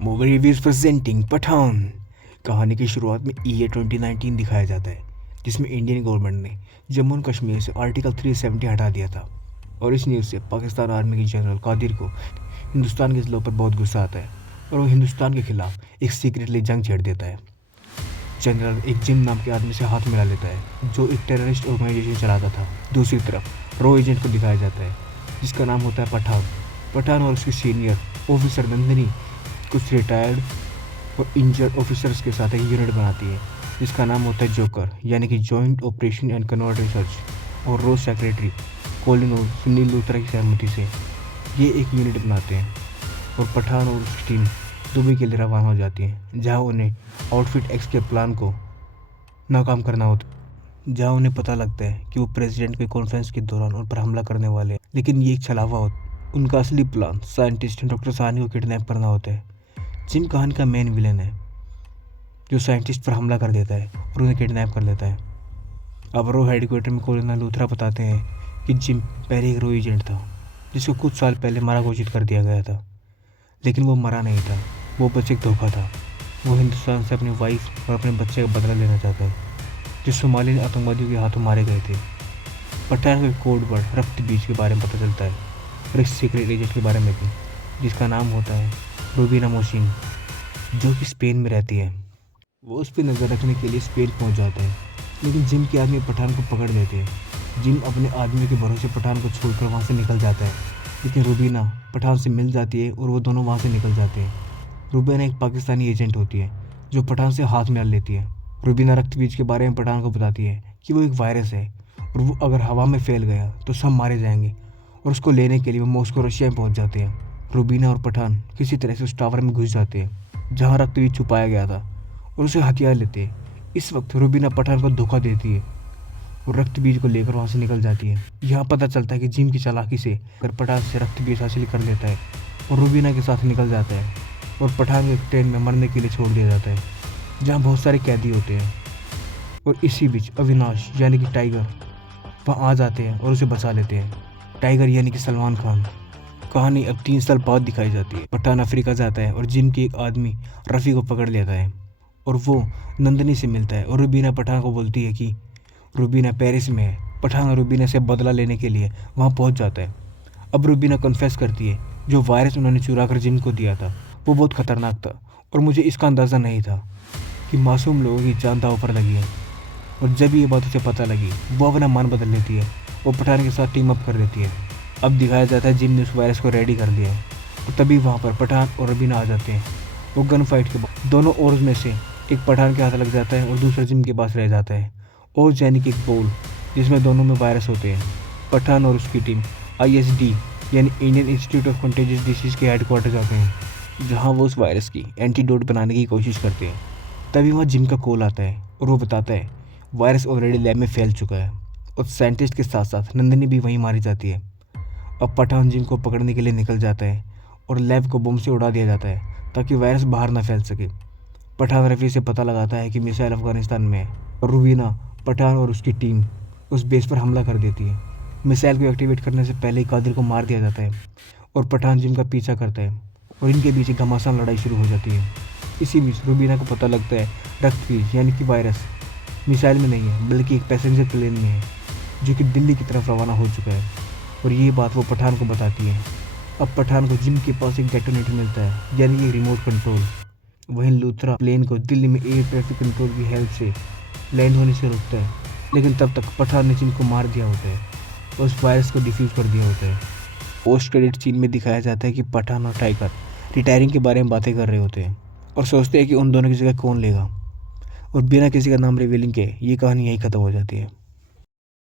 Movie reviews presenting Pathan. कहानी की शुरुआत में ईयर 2019 दिखाया जाता है, जिसमें इंडियन गवर्नमेंट ने जम्मू एंड कश्मीर से आर्टिकल 370 हटा दिया था। और इस न्यूज़ से पाकिस्तान आर्मी के जनरल कादिर को हिंदुस्तान के ज़िलों पर बहुत गुस्सा आता है और वो हिंदुस्तान के खिलाफ एक सीक्रेटली जंग छेड़ देता है। जनरल एक जिम नाम के आदमी से हाथ मिला लेता है, जो एक टेररिस्ट ऑर्गेनाइजेशन चलाता था। दूसरी तरफ रो एजेंट को दिखाया जाता है, जिसका नाम होता है पठान। पठान और उसकी सीनियर ऑफिसर नंदिनी कुछ रिटायर्ड और इंजर्ड ऑफिसर्स के साथ एक यूनिट बनाती है, जिसका नाम होता है जोकर, यानी कि joint operation and convert research. और रो सेक्रेटरी कोलिन और सुनील लूथरा की सहमति से ये एक यूनिट बनाते हैं और पठान और उसकी टीम दुबई के लिए रवाना हो जाती है, जहां उन्हें आउटफिट एक्स के प्लान को नाकाम करना होता। जहां उन्हें पता लगता है कि वो प्रेसिडेंट के कॉन्फ्रेंस के दौरान उन पर हमला करने वाले हैं, लेकिन ये एक छलावा होता है। उनका असली प्लान साइंटिस्ट डॉक्टर साहनी को किडनैप करना होता है। जिम कहानी का मेन विलेन है, जो साइंटिस्ट पर हमला कर देता है और उन्हें किडनैप कर लेता है। अब रो हेडक्वार्टर में कोलिन लूथरा बताते हैं कि जिम पहले एक रो एजेंट था, जिसको कुछ साल पहले मरा घोषित कर दिया गया था। लेकिन वो मरा नहीं था, वो बस एक धोखा था। वो हिंदुस्तान से अपनी वाइफ और अपने बच्चे का बदला लेना चाहता है, जो सोमालियन आतंकवादियों के हाथों मारे गए थे। पठान के कोड वर्ड रक्त बीज के बारे में पता चलता है और एक सीक्रेट एजेंट के बारे में भी, जिसका नाम होता है रूबीना मोहसिन, जो कि स्पेन में रहती है। वो उस पर नज़र रखने के लिए स्पेन पहुंच जाते हैं, लेकिन जिम के आदमी पठान को पकड़ लेते हैं। जिम अपने आदमी के भरोसे पठान को छोड़कर वहाँ से निकल जाता है, लेकिन रूबीना पठान से मिल जाती है और वो दोनों वहाँ से निकल जाते हैं। रूबीना एक पाकिस्तानी एजेंट होती है, जो पठान से हाथ मिला लेती है। रूबीना रक्त बीज के बारे में पठान को बताती है कि वो एक वायरस है और वो अगर हवा में फैल गया तो सब मारे जाएंगे, और उसको लेने के लिए वो मॉस्को रशिया में पहुंच जाते हैं। रूबीना और पठान किसी तरह से उस टावर में घुस जाते हैं जहां रक्त बीज छुपाया गया था, और उसे हथियार लेते हैं। इस वक्त रूबीना पठान को धोखा देती है और रक्त बीज को लेकर वहाँ से निकल जाती है। यहाँ पता चलता है कि जिम की चालाकी से अगर पठान से रक्त बीज हासिल कर लेता है और रूबीना के साथ निकल जाता है, और पठान को एक ट्रेन में मरने के लिए छोड़ दिया जाता है, जहाँ बहुत सारे कैदी होते हैं। और इसी बीच अविनाश यानी कि टाइगर वहाँ आ जाते हैं और उसे बचा लेते हैं। टाइगर यानी कि सलमान खान। कहानी अब 3 साल बाद दिखाई जाती है। पठान अफ्रीका जाता है और जिम के एक आदमी रफ़ी को पकड़ लेता है और वो नंदनी से मिलता है, और रूबीना पठान को बोलती है कि रूबीना पेरिस में है। पठान रूबीना से बदला लेने के लिए वहाँ पहुँच जाता है। अब रूबीना कन्फेस करती है, जो वायरस उन्होंने चुरा कर जिम को दिया था वो बहुत खतरनाक था, और मुझे इसका अंदाज़ा नहीं था कि मासूम लोगों की जान दांव पर लगी है। और जब ये बात उसे पता लगी, वो अपना मन बदल लेती है और पठान के साथ टीम अप कर देती है। अब दिखाया जाता है जिम ने उस वायरस को रेडी कर लिया है, और तभी वहाँ पर पठान और रूबीना आ जाते हैं। वो गन फाइट के बाद दोनों ओर्स में से एक पठान के हाथ लग जाता है और दूसरा जिम के पास रह जाता है। ओर्स यानी कि एक बोल, जिसमें दोनों में वायरस होते हैं। पठान और उसकी टीम ISD यानी Indian institute of contagious disease के हेडक्वार्टर जाते हैं, जहाँ वो उस वायरस की एंटीडोट बनाने की कोशिश करते हैं। तभी वहाँ जिम का कॉल आता है और वो बताता है वायरस ऑलरेडी लैब में फैल चुका है, और साइंटिस्ट के साथ साथ नंदिनी भी वहीं मारी जाती है। अब पठान जिम को पकड़ने के लिए निकल जाता है और लैब को बम से उड़ा दिया जाता है, ताकि वायरस बाहर ना फैल सके। पठान रफ़ी से पता लगाता है कि मिसाइल अफगानिस्तान में है, और रूबीना पठान और उसकी टीम उस बेस पर हमला कर देती है। मिसाइल को एक्टिवेट करने से पहले ही कादिर को मार दिया जाता है, और पठान जिम का पीछा करता है, और इनके बीच एक घमासान लड़ाई शुरू हो जाती है। इसी बीच रूबीना को पता लगता है रक्त बीज यानी कि वायरस मिसाइल में नहीं है, बल्कि एक पैसेंजर प्लेन में है, जो कि दिल्ली की तरफ रवाना हो चुका है। और ये बात वो पठान को बताती है। अब पठान को जिम के पास एक डेटोनेटर मिलता है, यानी कि रिमोट कंट्रोल। वहीं लूथरा प्लेन को दिल्ली में एयर ट्रैफिक कंट्रोल की हेल्प से लैंड होने से रोकता है, लेकिन तब तक पठान ने जिम को मार दिया होता है और उस वायरस को डिफ्यूज़ कर दिया होता है। पोस्ट क्रेडिट सीन में दिखाया जाता है कि पठान और टाइगर रिटायरिंग के बारे में बातें कर रहे होते हैं और सोचते हैं कि उन दोनों की जगह कौन लेगा, और बिना किसी का नाम रिवीलिंग के ये कहानी यहीं ख़त्म हो जाती है।